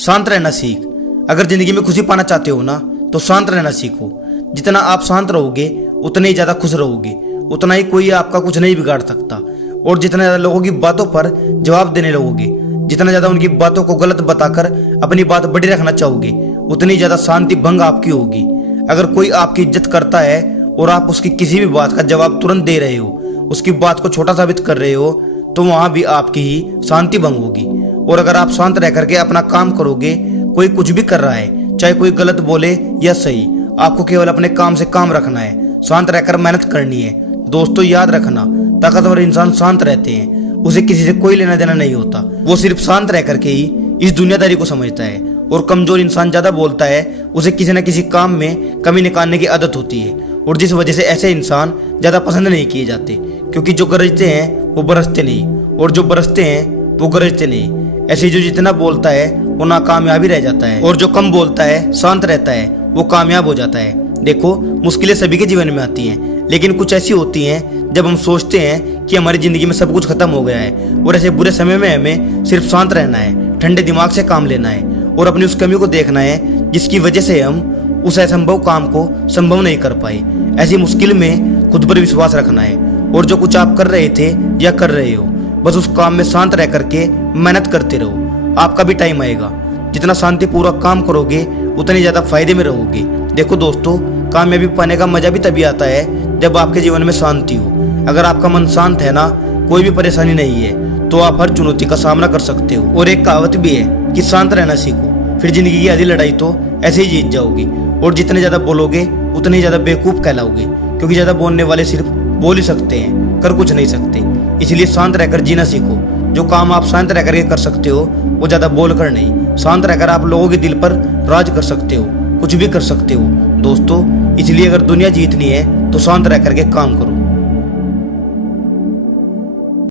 शांत रहना सीख। अगर जिंदगी में खुशी पाना चाहते हो ना तो शांत रहना सीखो। जितना आप शांत रहोगे उतने ही ज्यादा खुश रहोगे, उतना ही कोई आपका कुछ नहीं बिगाड़ सकता। और जितना ज्यादा लोगों की बातों पर जवाब देने लगोगे, जितना ज्यादा उनकी बातों को गलत बताकर अपनी बात बड़ी रखना चाहोगे, उतनी ज्यादा शांति भंग आपकी होगी। अगर कोई आपकी इज्जत करता है और आप उसकी किसी भी बात का जवाब तुरंत दे रहे हो, उसकी बात को छोटा साबित कर रहे हो, तो वहां भी आपकी ही शांति भंग होगी। और अगर आप शांत रह करके अपना काम करोगे, कोई कुछ भी कर रहा है, चाहे कोई गलत बोले या सही, आपको केवल अपने काम से काम रखना है, शांत रहकर मेहनत करनी है। दोस्तों याद रखना, ताकतवर इंसान शांत रहते हैं, उसे किसी से कोई लेना देना नहीं होता। वो सिर्फ शांत रह करके ही इस दुनियादारी को समझता है। और कमजोर इंसान ज्यादा बोलता है, उसे किसी न किसी काम में कमी निकालने की आदत होती है। और जिस वजह से ऐसे इंसान ज्यादा पसंद नहीं किए जाते, क्योंकि जो गरजते हैं वो बरसते नहीं, और जो बरसते हैं वो गरजते नहीं। ऐसे जो जितना बोलता है वो नाकामयाब ही रह जाता है, और जो कम बोलता है, शांत रहता है, वो कामयाब हो जाता है। देखो, मुश्किलें सभी के जीवन में आती हैं, लेकिन कुछ ऐसी होती हैं जब हम सोचते हैं कि हमारी जिंदगी में सब कुछ खत्म हो गया है, और ऐसे बुरे समय में हमें सिर्फ शांत रहना है, ठंडे दिमाग से काम लेना है, और अपनी उस कमी को देखना है जिसकी वजह से हम उस असंभव काम को संभव नहीं कर पाए। ऐसी मुश्किल में खुद पर विश्वास रखना है, और जो कुछ आप कर रहे थे या कर रहे हो, बस उस काम में शांत रह करके मेहनत करते रहो। आपका भी टाइम आएगा, जितना शांतिपूर्वक काम करोगे उतनी ज्यादा फायदे में रहोगे। देखो दोस्तों, कामयाबी पाने का मजा भी तभी आता है जब आपके जीवन में शांति हो। अगर आपका मन शांत है ना, कोई भी परेशानी नहीं है, तो आप हर चुनौती का सामना कर सकते हो। और एक कहावत भी है कि शांत रहना सीखो, फिर जिंदगी की आधी लड़ाई तो ऐसे ही जीत जाओगे। और जितने ज्यादा बोलोगे उतने ही ज्यादा बेवकूफ कहलाओगे, क्योंकि ज्यादा बोलने वाले सिर्फ बोल ही सकते हैं, कर कुछ नहीं सकते। इसलिए शांत रहकर जीना सीखो। जो काम आप शांत रह करके कर सकते हो, वो ज्यादा बोल कर नहीं, शांत रहकर आप लोगों के दिल पर राज कर सकते हो, कुछ भी कर सकते हो दोस्तों। इसलिए अगर दुनिया जीतनी है तो शांत रह करके काम करो।